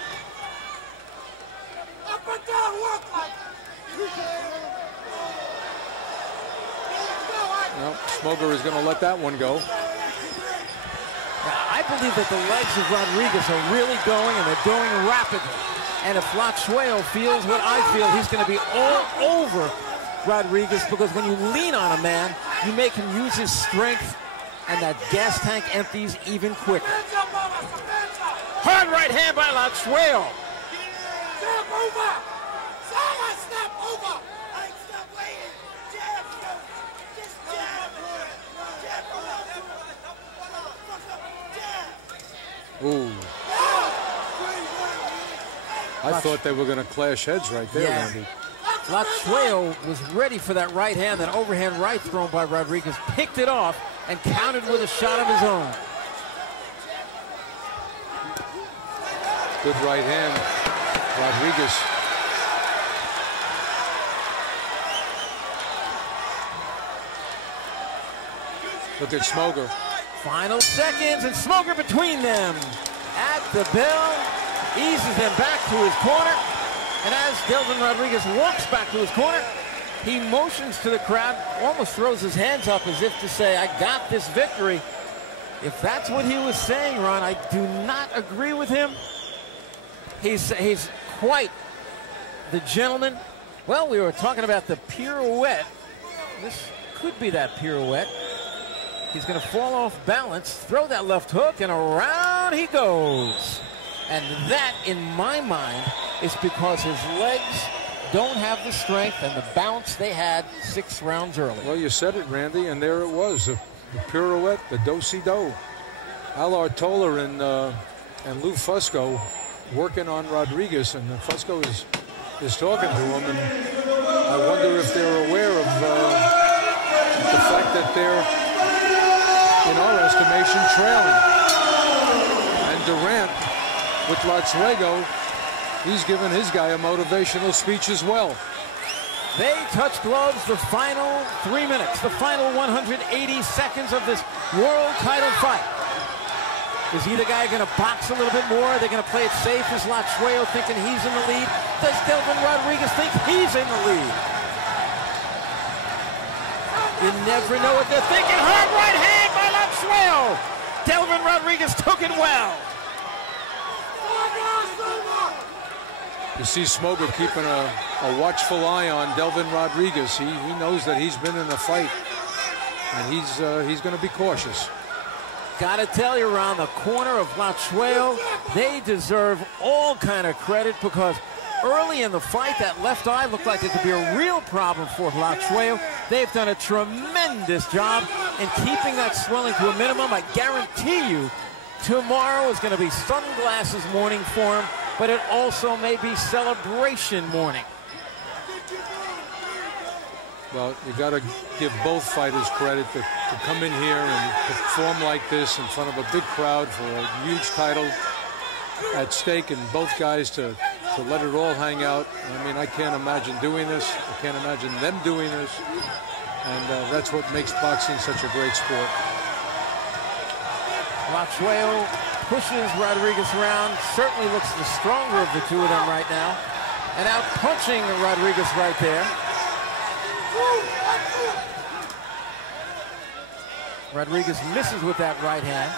No, Smoger is going to let that one go. I believe that the legs of Rodriguez are really going, and they're going rapidly. And if Hlatshwayo feels what I feel, he's going to be all over Rodriguez, because when you lean on a man, you make him use his strength, and that gas tank empties even quicker. Hard right hand by Hlatshwayo. Ooh. I thought they were going to clash heads right there, Randy. Hlatshwayo was ready for that right hand, that overhand right thrown by Rodriguez, picked it off, and countered with a shot of his own. Good right hand, Rodriguez. Look at Smoger. Final seconds, and Smoger between them. At the bell, eases him back to his corner. And as Delvin Rodriguez walks back to his corner, he motions to the crowd, almost throws his hands up as if to say, I got this victory. If that's what he was saying, Ron, I do not agree with him. He's quite the gentleman. Well, we were talking about the pirouette. This could be that pirouette. He's going to fall off balance, throw that left hook, and around he goes. And that, in my mind, is because his legs don't have the strength and the bounce they had 6 rounds earlier. Well, you said it, Randy, and there it was. The pirouette, the do-si-do. Allard Toller and Lou Fusco working on Rodriguez, and Fusco is talking to him, and I wonder if they're aware of the fact that they're, in our estimation, trailing. And Durant, with Hlatshwayo, he's given his guy a motivational speech as well. They touch gloves the final 3 minutes, the final 180 seconds of this world title fight. Is either guy going to box a little bit more? Are they going to play it safe? Is Hlatshwayo thinking he's in the lead? Does Delvin Rodriguez think he's in the lead? You never know what they're thinking. Hard right hand by Hlatshwayo. Delvin Rodriguez took it well. You see Smoger keeping a watchful eye on Delvin Rodriguez. He knows that he's been in a fight, and he's going to be cautious. Gotta tell you, around the corner of Hlatshwayo, they deserve all kind of credit, because early in the fight, that left eye looked like it could be a real problem for Hlatshwayo. They've done a tremendous job in keeping that swelling to a minimum. I guarantee you, tomorrow is going to be sunglasses morning for him, but it also may be celebration morning. Well, you got to give both fighters credit to come in here and perform like this in front of a big crowd for a huge title at stake, and both guys to let it all hang out. I mean, I can't imagine doing this. I can't imagine them doing this. And that's what makes boxing such a great sport. Hlatshwayo pushes Rodriguez around, certainly looks the stronger of the two of them right now, and out punching Rodriguez right there. Rodriguez misses with that right hand.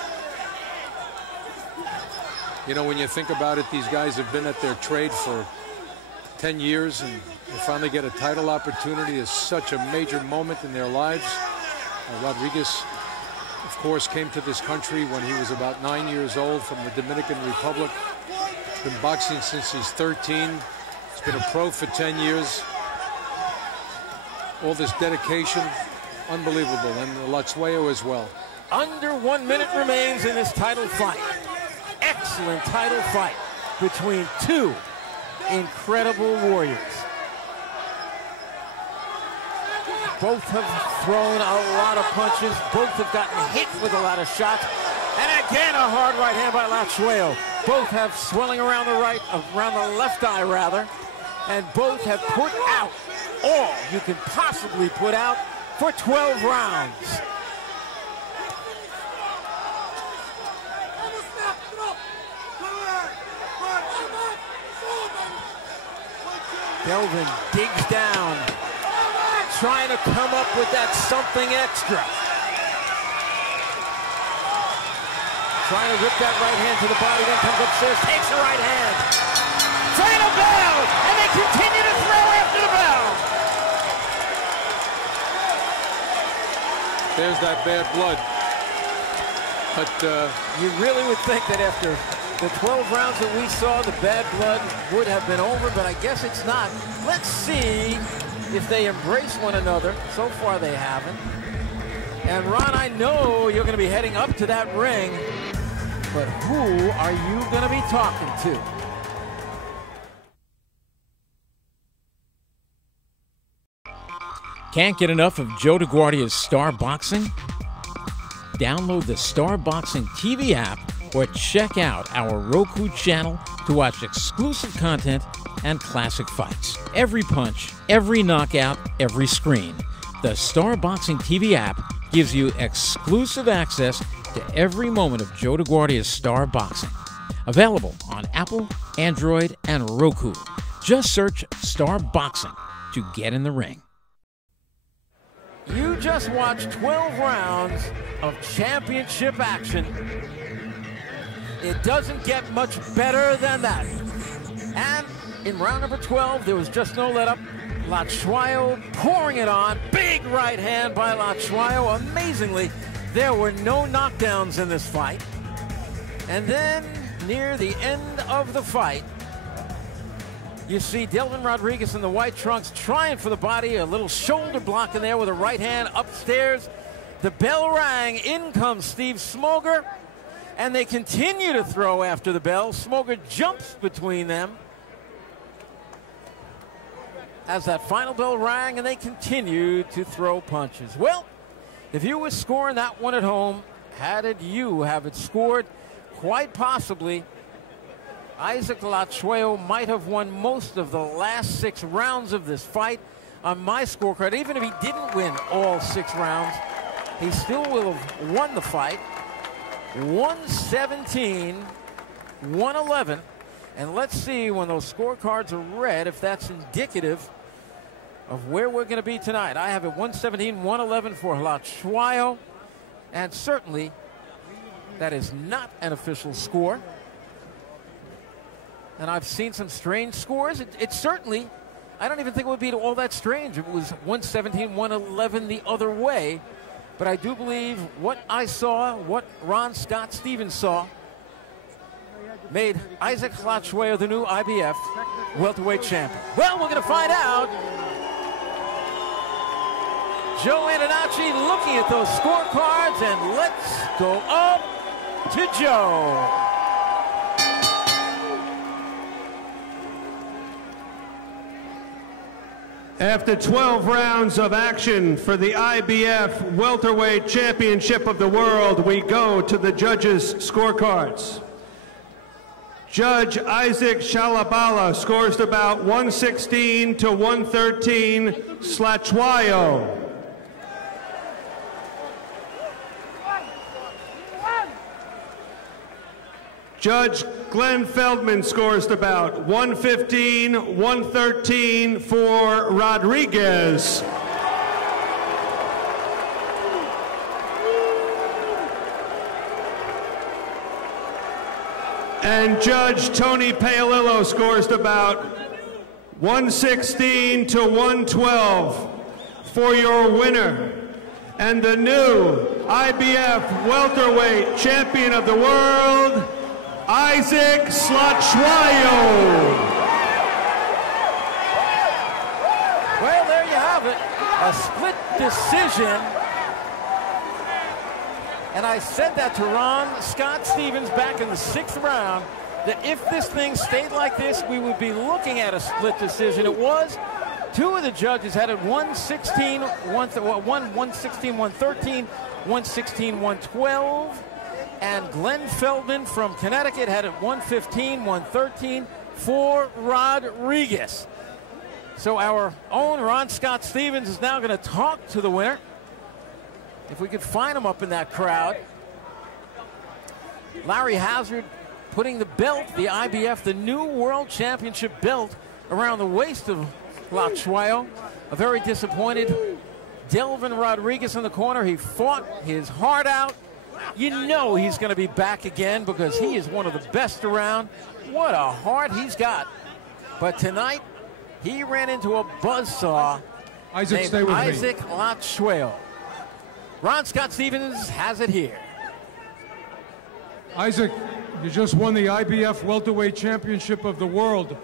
You know, when you think about it, these guys have been at their trade for 10 years, and they finally get a title opportunity. Is such a major moment in their lives. Rodriguez, of course, came to this country when he was about 9 years old from the Dominican Republic. He's been boxing since he's 13. He's been a pro for 10 years. All this dedication, unbelievable, and Hlatshwayo as well. Under 1 minute remains in this title fight. Excellent title fight between two incredible warriors. Both have thrown a lot of punches. Both have gotten hit with a lot of shots. And again, a hard right hand by Hlatshwayo. Both have swelling around the left eye rather. And both have put out all you can possibly put out for 12 rounds. Delvin digs down, trying to come up with that something extra. Trying to rip that right hand to the body, then comes upstairs, takes the right hand. Final bell, and they continue to throw after the bell. There's that bad blood. But you really would think that after the 12 rounds that we saw, the bad blood would have been over, but I guess it's not. Let's see if they embrace one another. So far they haven't. And Ron, I know you're going to be heading up to that ring, but who are you going to be talking to? Can't get enough of Joe DeGuardia's Star Boxing? Download the Star Boxing TV app or check out our Roku channel to watch exclusive content and classic fights. Every punch, every knockout, every screen. The Star Boxing TV app gives you exclusive access to every moment of Joe DeGuardia's Star Boxing. Available on Apple, Android, and Roku. Just search Star Boxing to get in the ring. You just watched 12 rounds of championship action. It doesn't get much better than that. And in round number 12, there was just no let up. Hlatshwayo pouring it on. Big right hand by Hlatshwayo. Amazingly, there were no knockdowns in this fight. And then, near the end of the fight, you see Delvin Rodriguez in the white trunks trying for the body. A little shoulder block in there with a right hand upstairs. The bell rang. In comes Steve Smoger. And they continue to throw after the bell. Smoger jumps between them as that final bell rang, and they continue to throw punches. Well, if you were scoring that one at home, how did you have it scored? Quite possibly, Isaac Hlatshwayo might have won most of the last 6 rounds of this fight. On my scorecard, even if he didn't win all 6 rounds, he still will have won the fight. 117, 111, and let's see when those scorecards are read if that's indicative of where we're going to be tonight. I have it 117, 111 for Hlatshwayo, and certainly that is not an official score. and I've seen some strange scores. It certainly, I don't even think it would be all that strange. It was 117, 111 the other way. But I do believe what I saw, what Ron Scott Stevens saw, made Isaac Hlatshwayo the new IBF welterweight champion. Well, we're going to find out. Joe Antonacci looking at those scorecards, and let's go up to Joe. After 12 rounds of action for the IBF Welterweight Championship of the World, we go to the judges' scorecards. Judge Isaac Shalabala scores the bout 116 to 113, Hlatshwayo. Judge Glenn Feldman scores the bout 115-113 for Rodriguez. And Judge Tony Paolillo scores the bout 116 to 112 for your winner and the new IBF welterweight champion of the world, Isaac Hlatshwayo. Well, there you have it. A split decision. And I said that to Ron Scott Stevens back in the 6th round, that if this thing stayed like this, we would be looking at a split decision. It was. Two of the judges had it 116, 116, 113, 116, 112. And Glenn Feldman from Connecticut had it 115, 113 for Rodriguez. So our own Ron Scott Stevens is now going to talk to the winner. If we could find him up in that crowd. Larry Hazard putting the belt, the IBF, the new World Championship belt, around the waist of Hlatshwayo. A very disappointed Delvin Rodriguez in the corner. He fought his heart out. You know he's going to be back again because he is one of the best around. What a heart he's got. But tonight, he ran into a buzzsaw named Isaac Hlatshwayo. Ron Scott Stevens has it here. Isaac, you just won the IBF Welterweight Championship of the World.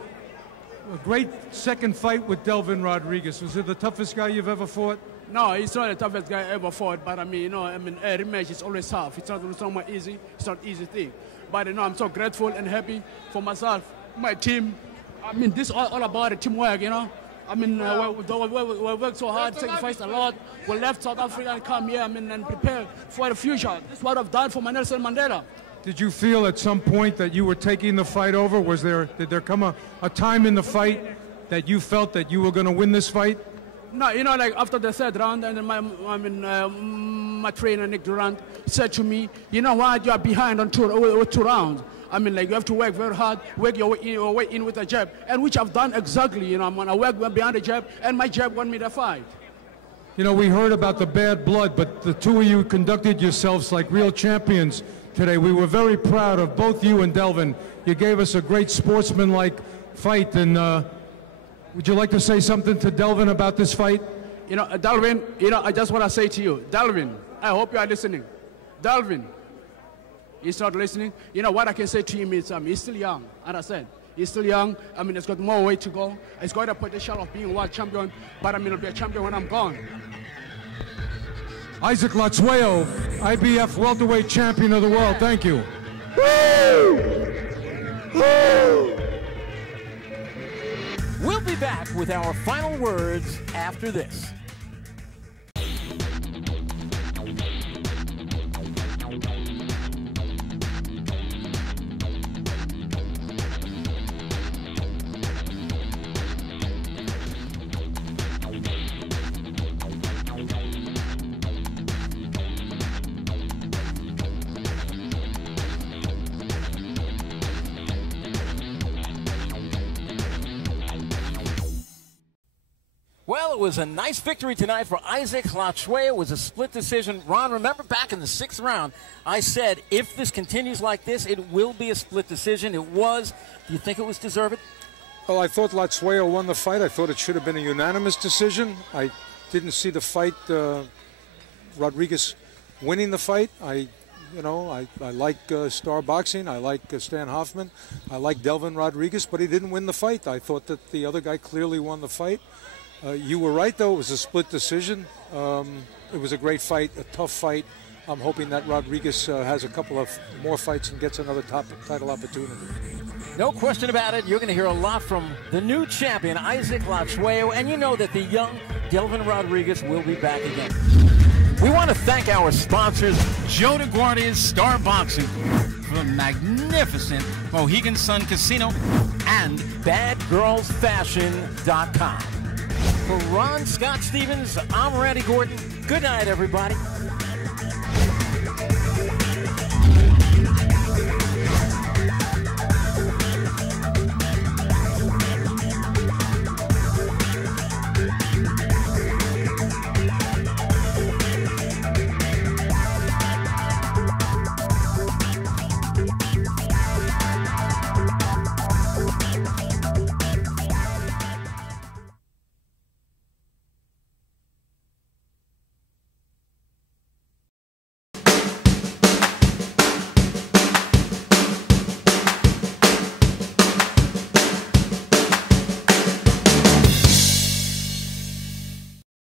A great second fight with Delvin Rodriguez. Was it the toughest guy you've ever fought? No, he's not the toughest guy I ever fought, but I mean, a rematch is always tough. It's not easy. It's not easy thing. But I'm so grateful and happy for myself, my team. I mean, this is all about teamwork, I mean, we worked so hard, sacrificed a lot. We left South Africa and come here, and prepare for the future. This is what I've done for my Nelson Mandela. Did you feel at some point that you were taking the fight over? Did there come a time in the fight that you felt that you were going to win this fight? No, like after the 3rd round, and my trainer, Nick Durant, said to me, you know what, you are behind on two rounds. I mean, like, you have to work very hard, work your way in with a jab, and which I've done exactly. I'm going to work behind the jab, and my jab won me the fight. We heard about the bad blood, but the two of you conducted yourselves like real champions today. We were very proud of both you and Delvin. You gave us a great sportsmanlike fight, and would you like to say something to Delvin about this fight? Delvin, I just want to say to you, Delvin, I hope you are listening. Delvin, he's not listening. What I can say to him is he's still young, understand? He's still young. I mean, he's got more way to go. He's got the potential of being a world champion, but I'll be a champion when I'm gone. Isaac Hlatshwayo, IBF welterweight champion of the world. Thank you. Woo! Woo! We'll be back with our final words after this. Well, it was a nice victory tonight for Isaac Hlatshwayo. It was a split decision. Ron, remember back in the 6th round, I said if this continues like this, it will be a split decision. It was. Do you think it was deserved? Well, I thought Hlatshwayo won the fight. I thought it should have been a unanimous decision. I didn't see the fight, Rodriguez winning the fight. I like Star Boxing. I like Stan Hoffman. I like Delvin Rodriguez, but he didn't win the fight. I thought that the other guy clearly won the fight. You were right, though. It was a split decision. It was a great fight, a tough fight. I'm hoping that Rodriguez has a couple of more fights and gets another title opportunity. No question about it. You're going to hear a lot from the new champion, Isaac Hlatshwayo, and you know that the young Delvin Rodriguez will be back again. We want to thank our sponsors, Joe DeGuardia's Star Boxing, for the magnificent Mohegan Sun Casino, and BadGirlsFashion.com. For Ron Scott Stevens, I'm Randy Gordon. Good night, everybody.